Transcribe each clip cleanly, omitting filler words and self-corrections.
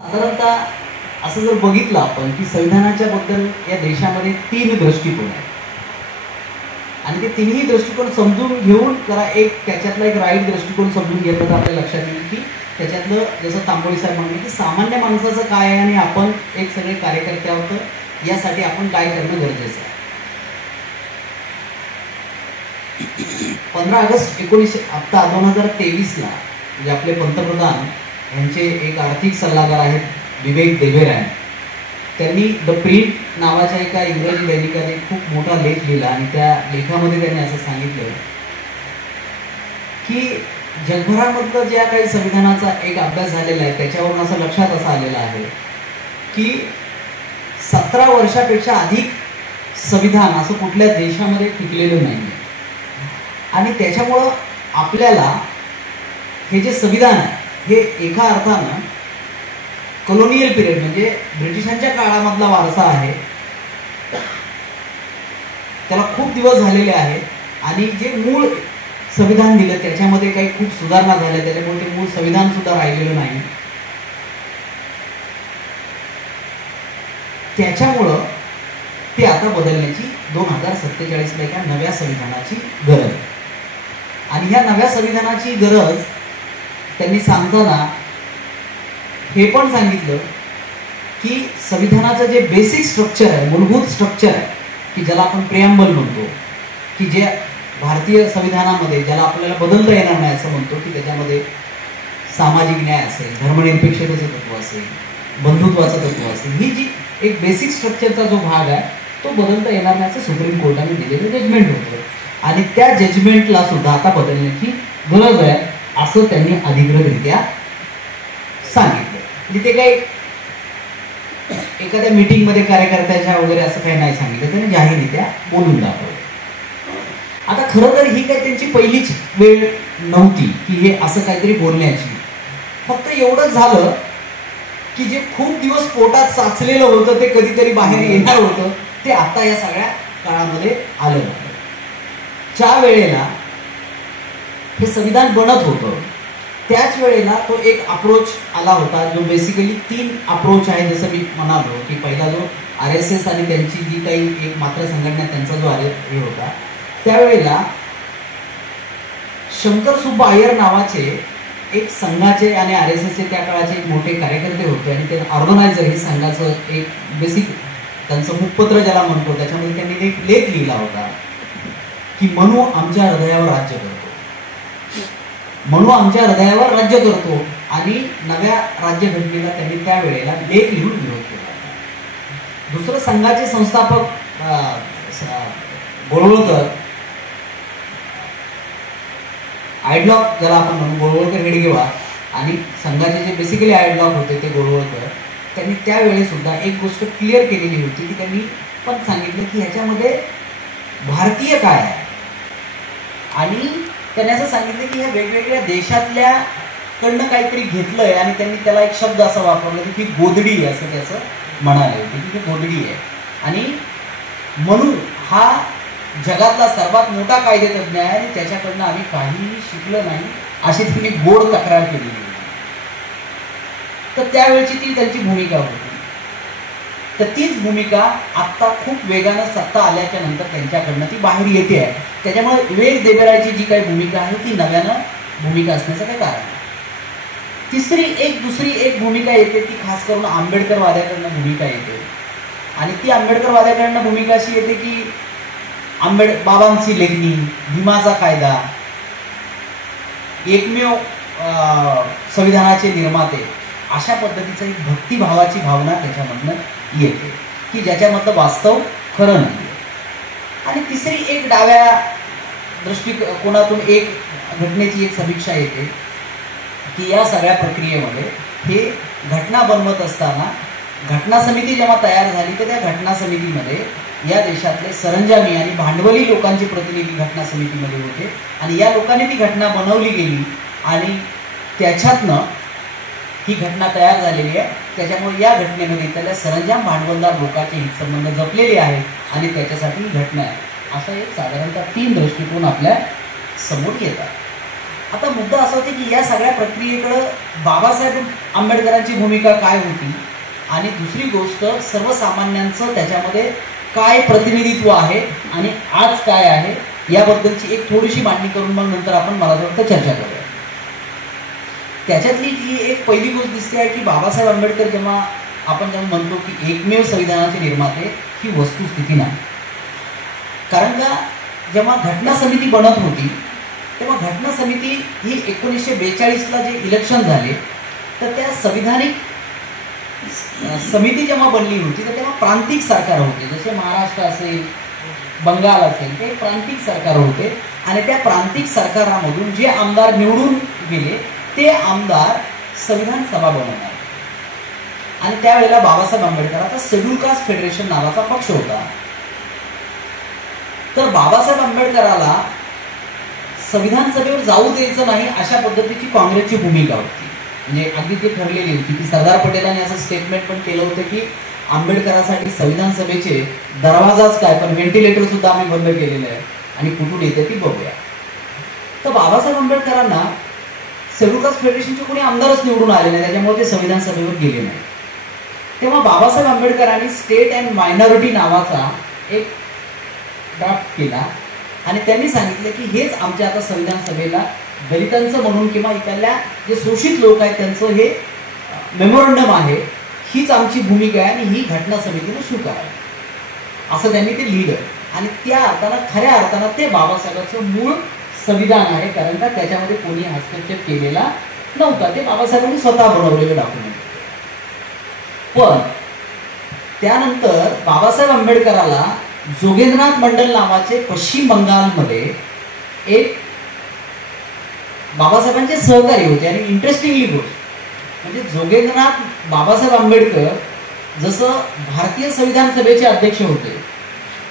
साधारणतः असं जर बघितलं आपण की संविधानाच्या बद्दल या देशामध्ये 3 दृष्टिकोन आहेत आणि ते तिन्ही दृष्टिकोन समजून घेऊन जरा त्याच्यातला एक राईट दृष्टिकोन समजून घेतलं तर आपल्या लक्षात येईल की त्याच्यातलं जसं तांबोळी साहेब म्हणले की सामान्य माणसाचं काय आहे आणि आपण एक सगळे कार्यकर्ते आहोत यासाठी आपण काय करणं गरजेचं आहे. 15 ऑगस्ट 2023ला म्हणजे आपले पंतप्रधान यांचे एक आर्थिक सल्लागार आहेत विवेक देबराय, त्यांनी द प्रिंट नावाच्या एका इंग्रजी दैनिकाने खूप मोठा लेख लिहिला आणि त्या लेखामध्ये त्यांनी असं सांगितलं की जगभरामधलं ज्या काही संविधानाचा एक अभ्यास झालेला आहे त्याच्यावरून असं लक्षात असं आलेलं आहे की 17 वर्षापेक्षा अधिक संविधान असं कुठल्या देशामध्ये टिकलेलं नाही आणि त्याच्यामुळं आपल्याला हे जे संविधान आहे हे एका अर्थानं कॉलोनियल पिरियड म्हणजे ब्रिटिशांच्या काळामधला वारसा आहे, त्याला खूप दिवस झालेले आहेत आणि जे मूळ संविधान दिलं त्याच्यामध्ये काही खूप सुधारणा झाल्या, त्याच्यामुळे ते मूळ संविधान सुद्धा राहिलेलं नाही. त्याच्यामुळं ते आता बदलण्याची 2047ला एका नव्या संविधानाची गरज आहे आणि या नव्या संविधानाची गरज त्यांनी सांगताना हे पण सांगितलं की संविधानाचं जे बेसिक स्ट्रक्चर आहे, मूलभूत स्ट्रक्चर आहे की ज्याला आपण प्रिॲम्बल म्हणतो, की जे भारतीय संविधानामध्ये ज्याला आपल्याला बदलता येणार नाही असं म्हणतो की त्याच्यामध्ये सामाजिक न्याय असेल, धर्मनिरपेक्षतेचं तत्व असेल, बंधुत्वाचं तत्व असेल, ही जी एक बेसिक स्ट्रक्चरचा जो भाग आहे तो बदलता येणार नाही असं सुप्रीम कोर्टाने दिलेलं जजमेंट होतं आणि त्या जजमेंटला सुद्धा आता बदलण्याची गरज आहे असं त्यांनी अधिकृतरित्या सांगितलं. म्हणजे ते काही एखाद्या मीटिंगमध्ये कार्यकर्त्याच्या वगैरे असं काही नाही सांगितलं, त्यांनी जाहीररित्या बोलून दाखवलं. आता खरं तर ही काही त्यांची पहिलीच वेळ नव्हती की हे असं काहीतरी बोलण्याची, फक्त एवढंच झालं की जे खूप दिवस पोटात साचलेलं होतं ते कधीतरी बाहेर येणार होतं ते आता या सगळ्या काळामध्ये आलं होतं. ज्या वेळेला हे संविधान बनत होतं त्याच वेळेला तो एक अप्रोच आला होता जो बेसिकली 3 अप्रोच आहे. जसं मी म्हणालो की पहिला जो RSS आणि त्यांची जी काही एक मात्र संघटना त्यांचा जो हे होता त्यावेळेला शंकर सुब्बा अय्यर नावाचे एक संघाचे आणि RSSचे त्या काळाचे एक मोठे कार्यकर्ते होते आणि ते ऑर्गनायझर हे संघाचं एक बेसिक त्यांचं मुखपत्र ज्याला म्हणतो त्याच्यामध्ये त्यांनी एक लेख लिहिला होता की मनू आमच्या हृदयावर राज्य करतो, म्हणू आमच्या हृदयावर राज्य करतो आणि नव्या राज्यघटनेला त्यांनी त्यावेळेला लेख लिहून विरोध केला. दुसरं संघाचे संस्थापक गोळवळकर, आयडलॉक ज्याला आपण म्हणू, गोळवळकर हेडगेवार आणि संघाचे जे बेसिकली आयडलॉक होते ते गोळवळकर, त्यांनी त्यावेळी सुद्धा एक गोष्ट क्लिअर केलेली होती की त्यांनी पण सांगितलं की ह्याच्यामध्ये भारतीय काय आहे आणि त्यांनी असं सांगितलं की ह्या वेगवेगळ्या देशातल्या कडनं काहीतरी घेतलंय आणि त्यांनी त्याला एक शब्द असा वापरला की गोदडी असं त्याचं म्हणाले होते की ती गोदडी आहे आणि म्हणून हा जगातला सर्वात मोठा कायदेतज्ञ आहे आणि त्याच्याकडनं आम्ही काहीही शिकलो नाही अशी त्यांनी गोड तक्रार केलेली होती. तर त्यावेळची ती त्यांची भूमिका होती. तर तीच भूमिका आत्ता खूप वेगानं सत्ता आल्याच्या नंतर त्यांच्याकडनं ती बाहेर येते आहे. त्याच्यामुळे विवेक देबरायची जी काही भूमिका आहे ती नव्यानं भूमिका असण्याचं काही कारण आहे. दुसरी एक भूमिका येते ती खास करून आंबेडकरवाद्याकडनं भूमिका येते आणि ती आंबेडकरवाद्याकडनं भूमिका अशी येते की बाबांची लेखणी, भीमाचा कायदा, एकमेव संविधानाचे निर्माते, अशा पद्धतीचं एक भक्तिभावाची भावना त्याच्यामधनं येते की ज्याच्यामधलं वास्तव खरं नाही. आणि तिसरी एक डाव्या दृष्टिकोनातून एक घटनेची एक समीक्षा येते की या सगळ्या प्रक्रियेमध्ये हे घटना बनवत असताना घटना समिती जेव्हा तयार झाली तर त्या घटना समितीमध्ये या देशातले सरंजामी आणि भांडवली लोकांचे प्रतिनिधी घटना समितीमध्ये होते आणि या लोकांनी ती घटना बनवली गेली आणि त्याच्यातनं ही घटना तयार झालेली आहे. त्याच्यामुळे या घटनेमध्ये त्याला सरंजाम भांडवलदार लोकांचे हितसंबंध जपलेले आहेत आणि त्याच्यासाठी ही घटना आहे. असं एक साधारणतः 3 दृष्टिकोन आपल्या समोर येतात. आता मुद्दा असा होता की या सगळ्या प्रक्रियेकडं बाबासाहेब आंबेडकरांची भूमिका काय होती आणि दुसरी गोष्ट सर्वसामान्यांचं त्याच्यामध्ये काय प्रतिनिधित्व आहे आणि आज काय आहे याबद्दलची एक थोडीशी मांडणी करून मग नंतर आपण मला वाटतं चर्चा करूया. त्याच्यातली ही एक पहिली गोष्ट दिसते आहे की बाबासाहेब आंबेडकर जेव्हा म्हणतो की एकमेव संविधानाचे निर्माते ही वस्तुस्थिती नाही. कारण का जेव्हा घटना समिती बनत होती तेव्हा घटना समिती ही 1942ला जे इलेक्शन झाले तर त्या संविधानिक समिती जेव्हा बनली होती तर तेव्हा प्रांतिक सरकार होते, जसे महाराष्ट्र असेल बंगाल असेल ते प्रांतिक सरकार होते आणि त्या प्रांतिक सरकारामधून जे आमदार निवडून गेले ते आमदार संविधान सभा बनवणार. आणि त्यावेळेला बाबासाहेब आंबेडकरांचा शेड्यूल कास्ट फेडरेशन नावाचा पक्ष होता. तर बाबासाहेब आंबेडकराला संविधान सभेवर जाऊ द्यायचं नाही अशा पद्धतीची काँग्रेसची भूमिका होती. म्हणजे अगदी ते ठरलेली होती की सरदार पटेलांनी असं स्टेटमेंट पण केलं होतं की आंबेडकरांसाठी संविधान सभेचे दरवाजाच काय पण व्हेंटिलेटर सुद्धा आम्ही बंद केलेलं आहे आणि कुठून येते ती बघूया. तर बाबासाहेब आंबेडकरांना शेड्यूल कास्ट फेडरेशनचे कोणी आमदारच निवडून आले नाही, त्याच्यामुळे ते संविधान सभेवर गेले नाही. तेव्हा बाबासाहेब आंबेडकरांनी स्टेट अँड मायनॉरिटी नावाचा एक ड्राफ्ट केला आणि त्यांनी सांगितलं की हेच आमच्या आता संविधान सभेला दलितांचं म्हणून किंवा इकडल्या जे शोषित लोक आहेत त्यांचं हे मेमोरंडम आहे, हीच आमची भूमिका आहे आणि ही घटना समितीनं स्वीकारावी असं त्यांनी ते लिहिलं. आणि त्या अर्थानं खऱ्या अर्थानं ते बाबासाहेबांचं मूळ संविधान आहे, कारण का त्याच्यामध्ये कोणी हस्तक्षेप केलेला नव्हता, ते बाबासाहेबांनी स्वतः बनवलेलं डॉक्युमेंट. पण त्यानंतर बाबासाहेब आंबेडकराला जोगेंद्रनाथ मंडल नावाचे पश्चिम बंगालमध्ये एक बाबासाहेबांचे सहकारी होते. आणि इंटरेस्टिंगली गोष्ट म्हणजे जोगेंद्रनाथ बाबासाहेब आंबेडकर जसं भारतीय संविधान सभेचे अध्यक्ष होते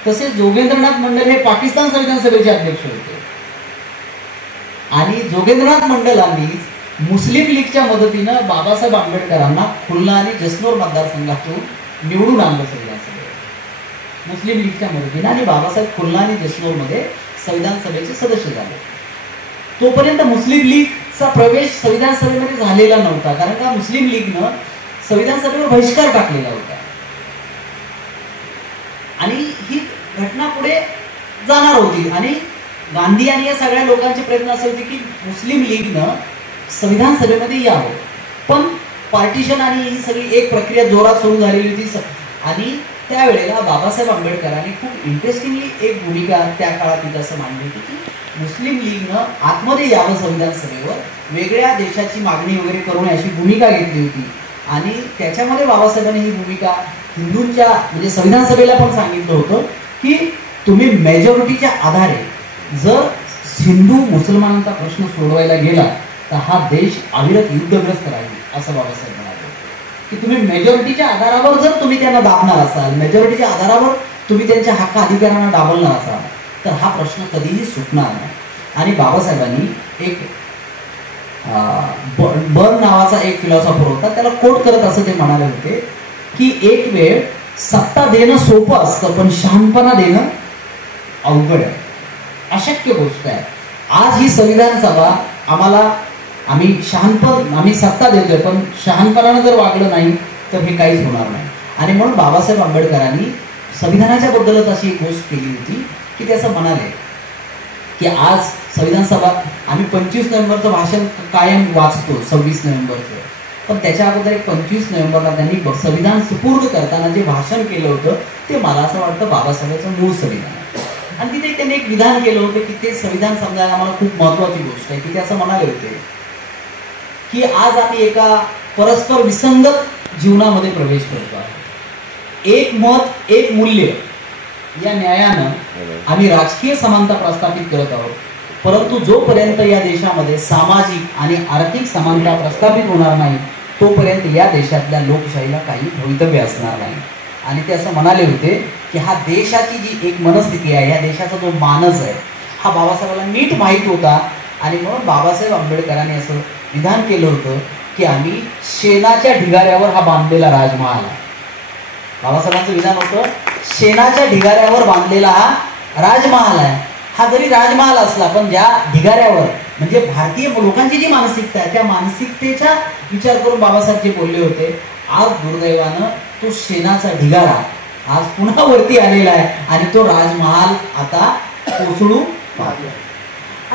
तसे जोगेंद्रनाथ मंडल हे पाकिस्तान संविधान सभेचे अध्यक्ष होते. आणि जोगेंद्रनाथ मंडलांनी मुस्लिम लीगच्या मदतीनं बाबासाहेब आंबेडकरांना खुलना आणि जसनोर मतदारसंघातून निवडून आणलं संविधान सभेत मुस्लिम लीगच्या मदतीनं. आणि बाबासाहेब खुलना आणि जसनोरमध्ये संविधान सभेचे सदस्य झाले. तोपर्यंत मुस्लिम लीगचा प्रवेश संविधान सभेमध्ये झालेला नव्हता, कारण का मुस्लिम लीगनं संविधान सभेवर बहिष्कार टाकलेला होता. आणि ही घटना पुढे जाणार होती आणि गांधी आणि या सगळ्या लोकांचे प्रयत्न असे होते की मुस्लिम लीगनं संविधान सभेमध्ये यावं. पण पार्टिशन आणि ही सगळी एक प्रक्रिया जोरात सुरू झालेली होती. आणि त्यावेळेला बाबासाहेब आंबेडकरांनी खूप इंटरेस्टिंगली एक भूमिका त्या काळात तिथं असं मांडली होती की मुस्लिम लीगनं आतमध्ये यावं संविधान सभेवर, वेगळ्या देशाची मागणी वगैरे करून अशी भूमिका घेतली होती. आणि त्याच्यामध्ये बाबासाहेबांनी ही भूमिका हिंदूंच्या म्हणजे संविधान सभेला पण सांगितलं होतं की तुम्ही मेजॉरिटीच्या आधारे जर हिंदू मुसलमानांचा प्रश्न सोडवायला गेला तर हा देश अविरत युद्धग्रस्त राहील असं बाबासाहेब म्हणाले की तुम्ही मेजॉरिटीच्या आधारावर जर तुम्ही त्यांना दाबणार असाल, मेजॉरिटीच्या आधारावर तुम्ही त्यांच्या हक्क अधिकारांना दाबलणार असाल तर हा प्रश्न कधीही सुटणार नाही. आणि बाबासाहेबांनी एक बर्न नावाचा एक फिलॉसॉफर होता, त्याला कोट करत असं ते म्हणाले होते की एक वेळ सत्ता देणं सोपं असतं पण शहाणपणा देणं अवघड आहे, अशक्य गोष्ट आहे. आज ही संविधान सभा आम्ही सत्ता देतोय पण शहाणपणानं जर वागलं नाही तर हे काहीच होणार नाही. आणि म्हणून बाबासाहेब आंबेडकरांनी संविधानाच्या बद्दलच अशी एक गोष्ट केली होती की ते असं म्हणाले की आज संविधान सभा आम्ही 25 नोव्हेंबरचं भाषण कायम वाचतो 26 नोव्हेंबरचं, पण त्याच्या अगोदर एक 25 नोव्हेंबरला त्यांनी संविधान सुपूर्द करताना जे भाषण केलं होतं ते मला असं वाटतं बाबासाहेबांचं मूळ संविधान आहे. आणि तिथे त्यांनी एक विधान केलं होतं की ते संविधान समजायला आम्हाला खूप महत्त्वाची गोष्ट आहे की ते असं म्हणाले होते की आज आम्ही एका परस्पर विसंगत जीवनामध्ये प्रवेश करतो आहे. एक मत एक मूल्य या न्यायानं आम्ही राजकीय समानता प्रस्थापित करत आहोत, परंतु जोपर्यंत या देशामध्ये सामाजिक आणि आर्थिक समानता प्रस्थापित होणार नाही तोपर्यंत या देशातल्या लोकशाहीला काही भवितव्य असणार नाही. आणि ते असं म्हणाले होते की हा देशाची जी एक मनस्थिती आहे, या देशाचा जो मानस आहे हा बाबासाहेबांना नीट माहीत होता. आणि म्हणून बाबासाहेब आंबेडकरांनी असं विधान केलं होतं की आम्ही शेणाच्या ढिगाऱ्यावर हा बांधलेला राजमहाल आहे. बाबासाहेबांचं विधान होतं शेणाच्या ढिगाऱ्यावर बांधलेला हा राजमहाल आहे, हा जरी राजमहाल असला, पण ज्या ढिगाऱ्यावर म्हणजे भारतीय लोकांची जी मानसिकता आहे त्या मानसिकतेचा विचार करून बाबासाहेब जे बोलले होते, आज दुर्दैवानं तो शेणाचा ढिगारा आज पुन्हा वरती आलेला आहे आणि तो राजमहाल आता कोसळू पाहतो.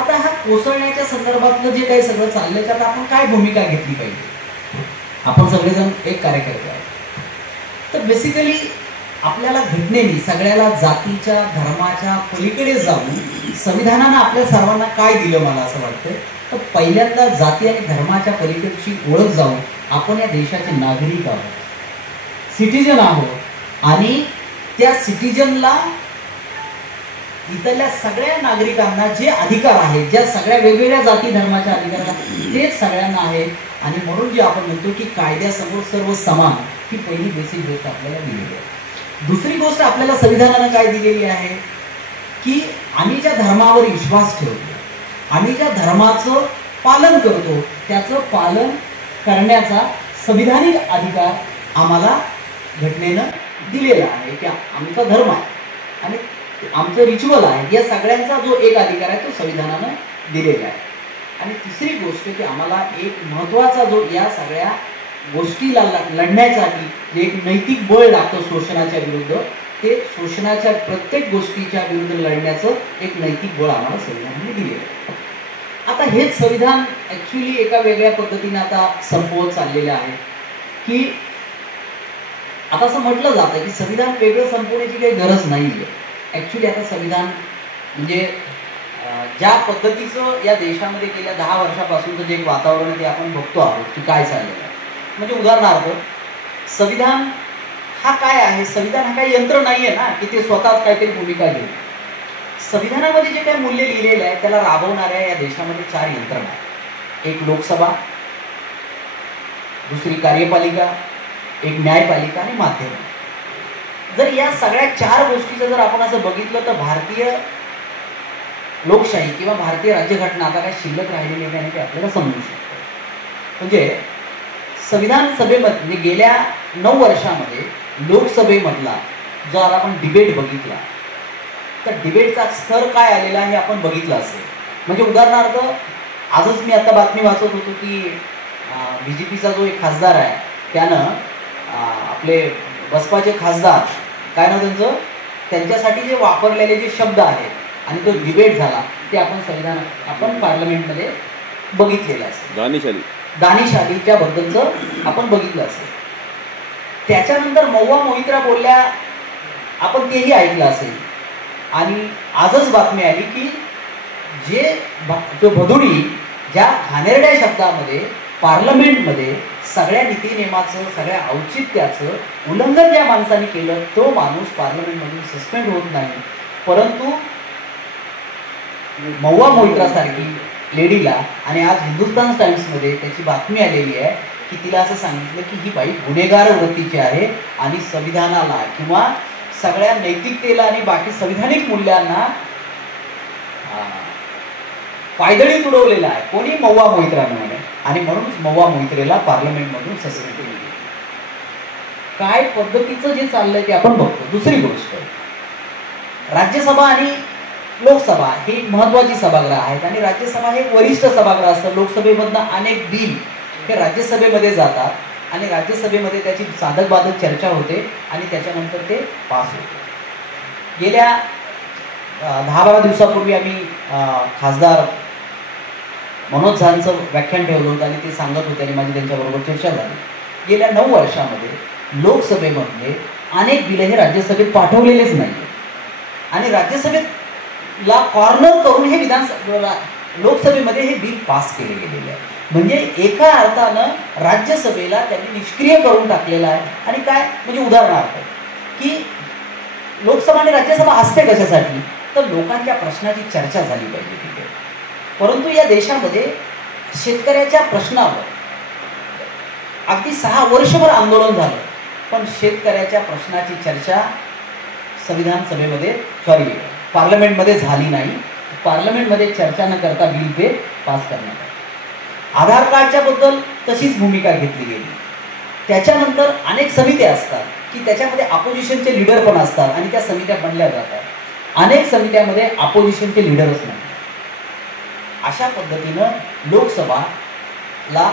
आता हा कोसळण्याच्या संदर्भातलं जे काही सगळं चाललंय त्यात आपण काय भूमिका घेतली पाहिजे? आपण सगळेजण एक कार्यकर्ते आहोत. तर बेसिकली आपल्याला घटनेने सगळ्याला जातीच्या धर्माच्या पलीकडे जाऊन संविधानानं आपल्या सर्वांना काय दिलं मला असं वाटतं, तर पहिल्यांदा जाती आणि धर्माच्या पलीकडची ओळख जाऊन आपण या देशाचे नागरिक आहोत, सिटिजन आहोत आणि त्या सिटिजनला इथल्या सगळ्या नागरिकांना जे अधिकार आहेत, ज्या सगळ्या वेगवेगळ्या जाती धर्माच्या अधिकारांना तेच सगळ्यांना आहेत. आणि म्हणून जे आपण म्हणतो की कायद्यासमोर सर्व समान, ही पहिली बेसिक गोष्ट आपल्याला दिलेली आहे. दुसरी गोष्ट आपल्याला संविधानानं काय दिलेली आहे की आम्ही ज्या धर्मावर विश्वास ठेवतो, आम्ही ज्या धर्माचं पालन करतो, त्याचं पालन करण्याचा संविधानिक अधिकार आम्हाला घटनेनं दिलेला आहे की आमचा धर्म आहे आणि आमचं रिच्युअल आहे, या सगळ्यांचा जो एक अधिकार आहे तो संविधानानं दिलेला आहे. आणि तिसरी गोष्ट की आम्हाला एक महत्त्वाचा जो या सगळ्या गोष्टीला लढण्यासाठी जे एक नैतिक बळ लागतं शोषणाच्या विरुद्ध, ते शोषणाच्या प्रत्येक गोष्टीच्या विरुद्ध लढण्याचं एक नैतिक बळ आम्हाला संविधानाने दिलेलं आहे. आता हेच संविधान ॲक्च्युली एका वेगळ्या पद्धतीने आता संपवत चाललेलं आहे की आता असं म्हटलं जातं की संविधान वेगळं संपवण्याची काही गरज नाही आहे. ॲक्च्युली आता संविधान म्हणजे ज्या पद्धतीचं या देशामध्ये गेल्या 10 वर्षापासूनचं जे एक वातावरण आहे ते आपण बघतो आहोत की काय चाललेलं आहे. म्हणजे उदाहरणार्थ संविधान हा काय आहे, संविधान हा काही यंत्र नाही आहे ना की ते स्वतःच काहीतरी भूमिका घेईल. संविधानामध्ये जे काही मूल्य लिहिलेले आहे त्याला राबवणाऱ्या या देशामध्ये 4 यंत्रणा आहेत. एक लोकसभा, दुसरी कार्यपालिका, एक न्यायपालिका आणि माध्यम. जर या सगळ्या 4 गोष्टीचं जर आपण असं बघितलं तर भारतीय लोकशाही किंवा भारतीय राज्यघटना आता काही शिल्लक राहिलेली नाही ते आपल्याला समजू शकतं. म्हणजे संविधान सभेमध्ये गेल्या 9 वर्षामध्ये लोकसभेमधला जर आपण डिबेट बघितला तर डिबेटचा स्तर काय आलेला हे आपण बघितलं असेल. म्हणजे उदाहरणार्थ आजच मी आता बातमी वाचत होतो की BJPचा जो एक खासदार आहे त्यानं आपले बसपाचे खासदार काय ना त्यांचं त्यांच्यासाठी जे वापरलेले जे शब्द आहेत आणि तो डिबेट झाला ते आपण पार्लमेंटमध्ये बघितलेलं असेल. दानिशालीच्या बद्दलचं आपण बघितलं असेल. त्याच्यानंतर महुआ मोहित्रा बोलल्या आपण तेही ऐकलं असेल. आणि आजच बातमी आली की जो भदुडी ज्या घाणेरड्या शब्दामध्ये पार्लमेंटमध्ये सगळ्या नीतिनियमाचं सगळ्या औचित्याचं उल्लंघन ज्या माणसाने केलं तो माणूस पार्लमेंटमधून सस्पेंड होत नाही, परंतु महुआ मोहित्रासारखी लेडीला आणि आज हिंदुस्तान टाइम्समध्ये त्याची बातमी आलेली आहे की तिला असं सांगितलं की ही बाई गुन्हेगार वृत्तीची आहे आणि संविधानाला किंवा सगळ्या नैतिकतेला आणि बाकी संविधानिक मूल्यांना पायदळी तुडवलेला आहे. कोणी? महुआ मोहित्रानं म्हणे. आणि म्हणूनच महुआ मोहित्रेला पार्लमेंटमधून सस्पेंड केली. काय पद्धतीचं जे चाललंय ते आपण बघतो. दुसरी गोष्ट, राज्यसभा आणि लोकसभा ही महत्वाची सभागृह आहेत आणि राज्यसभा हे वरिष्ठ सभागृह असतं. लोकसभेमधनं अनेक बिल हे राज्यसभेमध्ये जातात आणि राज्यसभेमध्ये त्याची साधक बाधक चर्चा होते आणि त्याच्यानंतर ते पास होते. गेल्या 10-12 दिवसापूर्वी आम्ही खासदार मनोज झांचं व्याख्यान ठेवलं होतं आणि ते सांगत होते आणि माझी त्यांच्याबरोबर चर्चा झाली. गेल्या 9 वर्षामध्ये लोकसभेमध्ये अनेक बिलं हे राज्यसभेत पाठवलेलेच नाही आणि राज्यसभेला कॉर्नर करून हे लोकसभेमध्ये हे बिल पास केले गेलेले आहे. म्हणजे एका अर्थानं राज्यसभेला त्यांनी निष्क्रिय करून टाकलेला आहे. आणि काय म्हणजे उदाहरणार्थ की लोकसभा आणि राज्यसभा असते कशासाठी, तर लोकांच्या प्रश्नाची चर्चा झाली पाहिजे तिथे. परंतु या देशामध्ये शेतकऱ्याच्या प्रश्नावर अगदी 6 वर्षभर आंदोलन झालं, पण शेतकऱ्याच्या प्रश्नाची चर्चा पार्लमेंटमध्ये झाली नाही. पार्लमेंटमध्ये चर्चा न करता बिल पे पास करण्यात आलं. आधार कार्डच्या बद्दल तशीच भूमिका घेतली गेली. त्याच्यानंतर अनेक समित्या असतात की त्याच्यामध्ये अपोजिशनचे लीडर पण असतात आणि त्या समित्या बनल्या जातात. अनेक समित्यामध्ये अपोजिशनचे लीडरच नाही. अशा पद्धतीनं लोकसभाला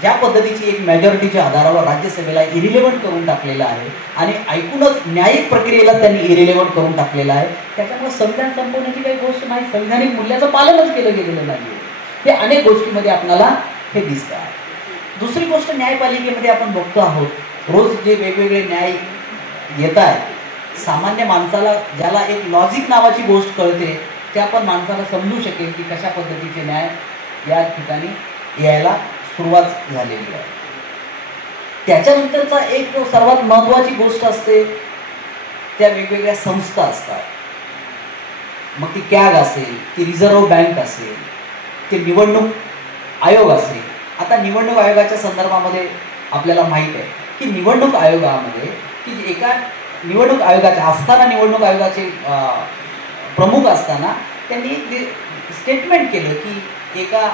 ज्या पद्धतीची एक मेजॉरिटीच्या आधारावर राज्यसभेला इरिलेव्हंट करून टाकलेलं आहे आणि ऐकूनच न्यायिक प्रक्रियेला त्यांनी इरिलेव्हंट करून टाकलेलं आहे. त्याच्यामुळे संविधान संपवण्याची काही गोष्ट नाही, संविधानिक मूल्याचं पालनच केलं गेलेलं नाही. हे अनेक गोष्टींमध्ये आपल्याला हे दिसतं आहे. दुसरी गोष्ट, न्यायपालिकेमध्ये आपण बघतो आहोत रोज जे वेगवेगळे न्याय येत आहेत, सामान्य माणसाला ज्याला एक लॉजिक नावाची गोष्ट कळते त्या पण माणसाला समजू शकेल की कशा पद्धतीचे न्याय या ठिकाणी यायला सुरुवात झालेली आहे. त्याच्यानंतरचा एक सर्वात महत्त्वाची गोष्ट असते त्या वेगवेगळ्या संस्था असतात. मग ती कॅग असेल, ती रिझर्व्ह बँक असेल, ते निवडणूक आयोग असेल. आता निवडणूक आयोगाच्या संदर्भामध्ये आपल्याला माहीत आहे की निवडणूक आयोगामध्ये की एका निवडणूक आयोगाच्या असताना निवडणूक आयोगाचे प्रमुख असताना त्यांनी स्टेटमेंट केलं की एका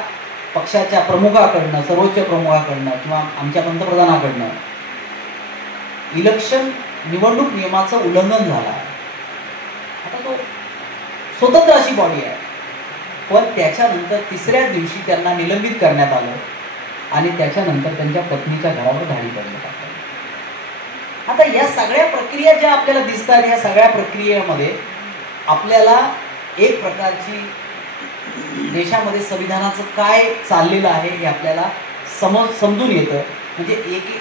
पक्षाच्या प्रमुखाकडनं, सर्वोच्च प्रमुखाकडनं किंवा आमच्या पंतप्रधानाकडनं इलेक्शन निवडणूक नियमाचं उल्लंघन झालं आहे. आता तो स्वतंत्र अशी बॉडी आहे, पण त्याच्यानंतर तिसऱ्या दिवशी त्यांना निलंबित करण्यात आलं आणि त्याच्यानंतर त्यांच्या पत्नीच्या घरावर धाडी करण्यात आली. आता या सगळ्या प्रक्रिया ज्या आपल्याला दिसतात, या सगळ्या प्रक्रियेमध्ये आपल्याला एक प्रकारची देशामध्ये संविधानाचं काय चाललेलं आहे हे आपल्याला समजून येतं. म्हणजे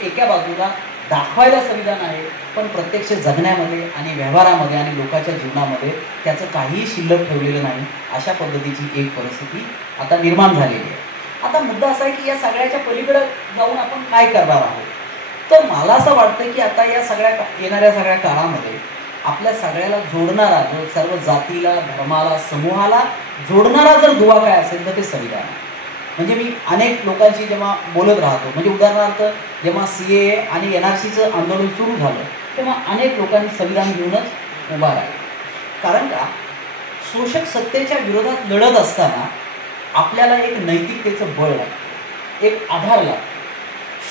एका बाजूला दाखवायला संविधान आहे, पण प्रत्यक्ष जगण्यामध्ये आणि व्यवहारामध्ये आणि लोकांच्या जीवनामध्ये त्याचं काहीही शिल्लक ठेवलेलं नाही. अशा पद्धतीची एक परिस्थिती आता निर्माण झालेली आहे. आता मुद्दा असा आहे की या सगळ्याच्या पलीकडे जाऊन आपण काय करणार आहोत. तर मला असं वाटतं की आता या येणाऱ्या सगळ्या काळामध्ये आपल्या सगळ्याला जोडणारा, जो सर्व जातीला, धर्माला, समूहाला जोडणारा जर दुवा काय असेल तर ते संविधान आहे. म्हणजे मी अनेक लोकांशी जेव्हा बोलत राहतो, म्हणजे उदाहरणार्थ जेव्हा CAA आणि NRCचं आंदोलन सुरू झालं तेव्हा अनेक लोकांनी संविधान घेऊनच उभा राहिलं. कारण का, शोषक सत्तेच्या विरोधात लढत असताना आपल्याला एक नैतिकतेचं बळ लागतं, एक आधार लागतो.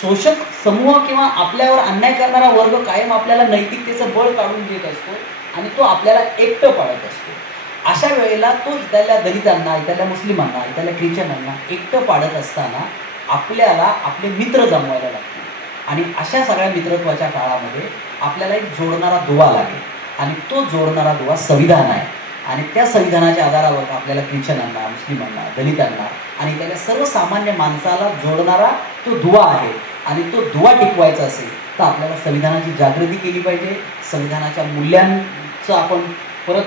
शोषक समूह किंवा आपल्यावर अन्याय करणारा वर्ग कायम आपल्याला नैतिकतेचं बळ काढून देत असतो आणि तो आपल्याला एकटं पाडत असतो. अशा वेळेला तो इथल्या दलितांना, इथल्या मुस्लिमांना, इथल्या ख्रिश्चनांना एकटं पाडत असताना आपल्याला आपले मित्र जमवायला लागतील. आणि अशा सगळ्या मित्रत्वाच्या काळामध्ये आपल्याला एक जोडणारा दुवा लागेल आणि तो जोडणारा दुवा संविधान आहे. आणि त्या संविधानाच्या आधारावर आपल्याला ख्रिश्चनांना, मुस्लिमांना, दलितांना आणि त्याला सर्वसामान्य माणसाला जोडणारा तो दुवा आहे. आणि तो दुवा टिकवायचा असेल तर आपल्याला संविधानाची जागृती केली पाहिजे, संविधानाच्या मूल्यांचं आपण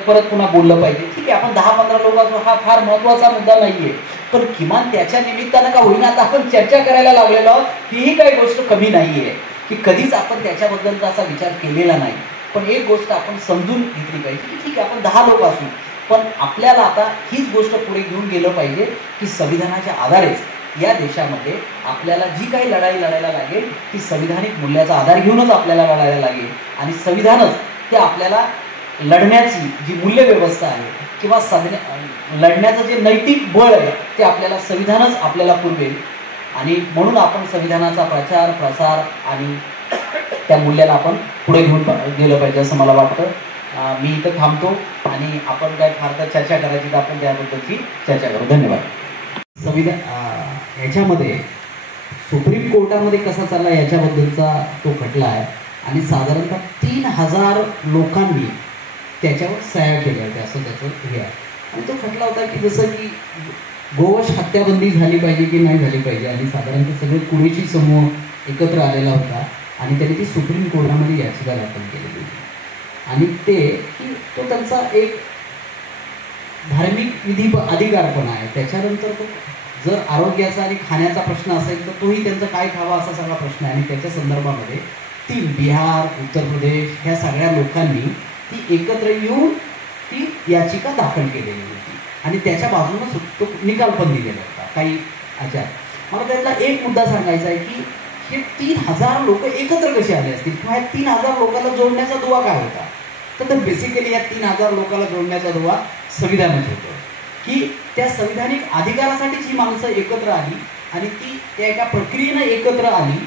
परत पुन्हा बोललं पाहिजे. ठीक आहे, आपण 10-15 लोक असो, हा फार महत्त्वाचा मुद्दा नाही आहे, पण किमान त्याच्या निमित्तानं का होईना आता आपण चर्चा करायला लागलेलो आहोत, हीही काही गोष्ट कमी नाही आहे की कधीच आपण त्याच्याबद्दलचा असा विचार केलेला नाही. पण एक गोष्ट आपण समजून घेतली पाहिजे की ठीक आहे, आपण 10 लोक असू, पण आपल्याला आता हीच गोष्ट पुढे घेऊन गेलं पाहिजे की संविधानाच्या आधारेच या देशामध्ये आपल्याला जी काही लढाई लढायला लागेल ती संविधानिक मूल्याचा आधार घेऊनच आपल्याला लढायला लागेल. आणि संविधानच ते आपल्याला लढण्याची जी मूल्य व्यवस्था आहे किंवा लढण्याचं जे नैतिक बळ आहे ते आपल्याला संविधानच आपल्याला पुरवेल. आणि म्हणून आपण संविधानाचा प्रचार, प्रसार आणि त्या मूल्याला आपण पुढे घेऊन गेलं पाहिजे असं मला वाटतं. मी इथं थांबतो आणि आपण काय फार तर चर्चा करायची तर आपण त्याबद्दलची चर्चा करू. धन्यवाद. संविधान ह्याच्यामध्ये सुप्रीम कोर्टामध्ये कसा चालला याच्याबद्दलचा तो खटला आहे आणि साधारणतः 3000 लोकांनी त्याच्यावर सह्या केल्या होत्या असं त्याचं हे आहे. आणि तो खटला होता की जसं की गोवंश हत्याबंदी झाली पाहिजे की नाही झाली पाहिजे आणि साधारणतः सगळे कुरेशी समूह एकत्र आलेला होता आणि त्यांनी ती सुप्रीम कोर्टामध्ये याचिका दाखल केलेली होती. आणि ते की तो त्यांचा एक धार्मिक विधी अधिकार पण आहे. त्याच्यानंतर तो जर आरोग्याचा आणि खाण्याचा प्रश्न असेल तर तोही त्यांचं काय खावा असा सगळा प्रश्न आहे. आणि त्याच्या संदर्भामध्ये ती बिहार, उत्तर प्रदेश ह्या सगळ्या लोकांनी ती एकत्र येऊन ती याचिका दाखल केलेली होती आणि त्याच्या बाजूनं तो निकाल पण दिलेला होता काही. अच्छा, मला त्यातला एक मुद्दा सांगायचा आहे की हे 3000 लोक एकत्र कसे आले असतील किंवा ह्या 3000 लोकांना जोडण्याचा दुवा काय होता. तर बेसिकली या 3000 लोकांना जोडण्याचा दुवा संविधानच होतं की त्या संविधानिक अधिकारासाठीच ही माणसं एकत्र आली आणि ती त्या एका प्रक्रियेनं एकत्र आली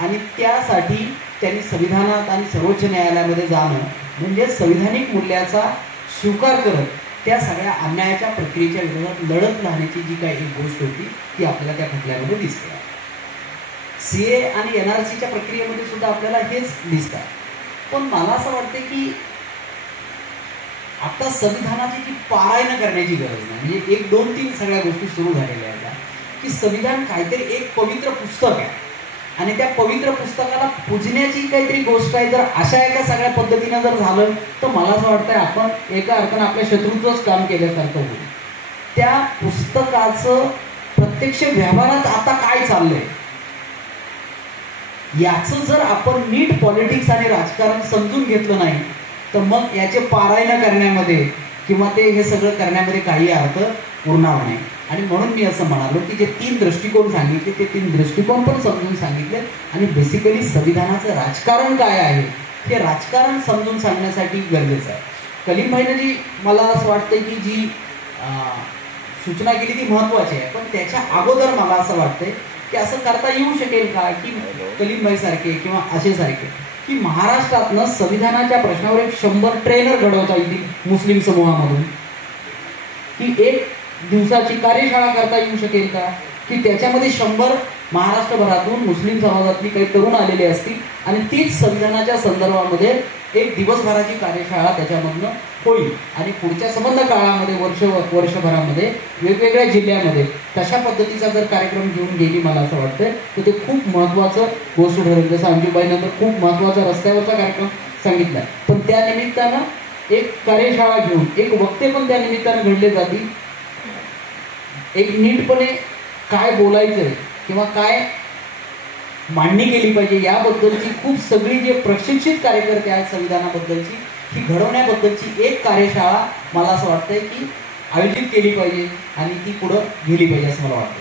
आणि त्यासाठी त्यांनी संविधानात आणि सर्वोच्च न्यायालयामध्ये जाणं म्हणजे संविधानिक मूल्याचा स्वीकार करत त्या सगळ्या अन्यायाच्या प्रक्रियेच्या विरोधात लढत राहण्याची जी काही एक गोष्ट होती ती आपल्याला त्या खटल्यामध्ये दिसते. सीए आणि NRCच्या प्रक्रियेमध्ये सुद्धा आपल्याला हेच दिसतं. पण मला असं वाटतं की आता संविधानाची जी पारायण करण्याची गरज नाही. म्हणजे 1, 2, 3 सगळ्या गोष्टी सुरू झालेल्या आहेत की संविधान काहीतरी एक पवित्र पुस्तक आहे आणि त्या पवित्र पुस्तकाला पूजण्याची काहीतरी गोष्ट आहे. जर अशा एका सगळ्या पद्धतीनं जर झालं तर मला असं वाटतंय आपण एका अर्थानं आपल्या शत्रूचंच काम केल्यासारखं होईल. त्या पुस्तकाचं प्रत्यक्ष व्यवहारात आता काय चाललंय याचं जर आपण नीट पॉलिटिक्स आणि राजकारण समजून घेतलं नाही तर मग याचे पारायण करण्यामध्ये किंवा ते हे सगळं करण्यामध्ये काही अर्थ उरणार नाही. आणि म्हणून मी असं म्हणालो की जे 3 दृष्टिकोन सांगितले ते 3 दृष्टिकोन पण समजून सांगितले आणि बेसिकली संविधानाचं राजकारण काय आहे हे राजकारण समजून सांगण्यासाठी गरजेचं आहे. कलीमभाईनं जी मला असं वाटतंय की जी सूचना केली ती महत्त्वाची आहे. पण त्याच्या अगोदर मला असं वाटतंय की असं करता येऊ शकेल का की कलीमभाई सारखे किंवा असे सारखे की महाराष्ट्रातनं संविधानाच्या प्रश्नावर एक 100 ट्रेनर घडवता येतील मुस्लिम समूहामधून, की 1 दिवसाची कार्यशाळा करता येऊ शकेल का की त्याच्यामध्ये 100 महाराष्ट्रभरातून मुस्लिम समाजातली काही तरुण आलेले असतील आणि तीच संविधानाच्या संदर्भामध्ये एक दिवसभराची कार्यशाळा त्याच्यामधनं होईल आणि पुढच्या संबंध काळामध्ये वर्षभरामध्ये वेगवेगळ्या जिल्ह्यामध्ये तशा पद्धतीचा जर कार्यक्रम घेऊन गेली मला असं वाटतं तर ते खूप महत्त्वाचं गोष्ट ठरेल. जसं अंजुबाईनंतर खूप महत्त्वाचा रस्त्यावरचा कार्यक्रम सांगितला पण त्या निमित्तानं एक कार्यशाळा घेऊन एक वक्ते पण त्या निमित्तानं घडले जातील. एक नीटपणे काय बोलायचंय किंवा काय मांडणी केली पाहिजे याबद्दलची खूप सगळी जे प्रशिक्षित कार्यकर्ते आहेत संविधानाबद्दलची ही घडवण्याबद्दलची एक कार्यशाळा मला असं वाटतंय की आयोजित केली पाहिजे आणि ती पुढं गेली पाहिजे असं मला वाटतं.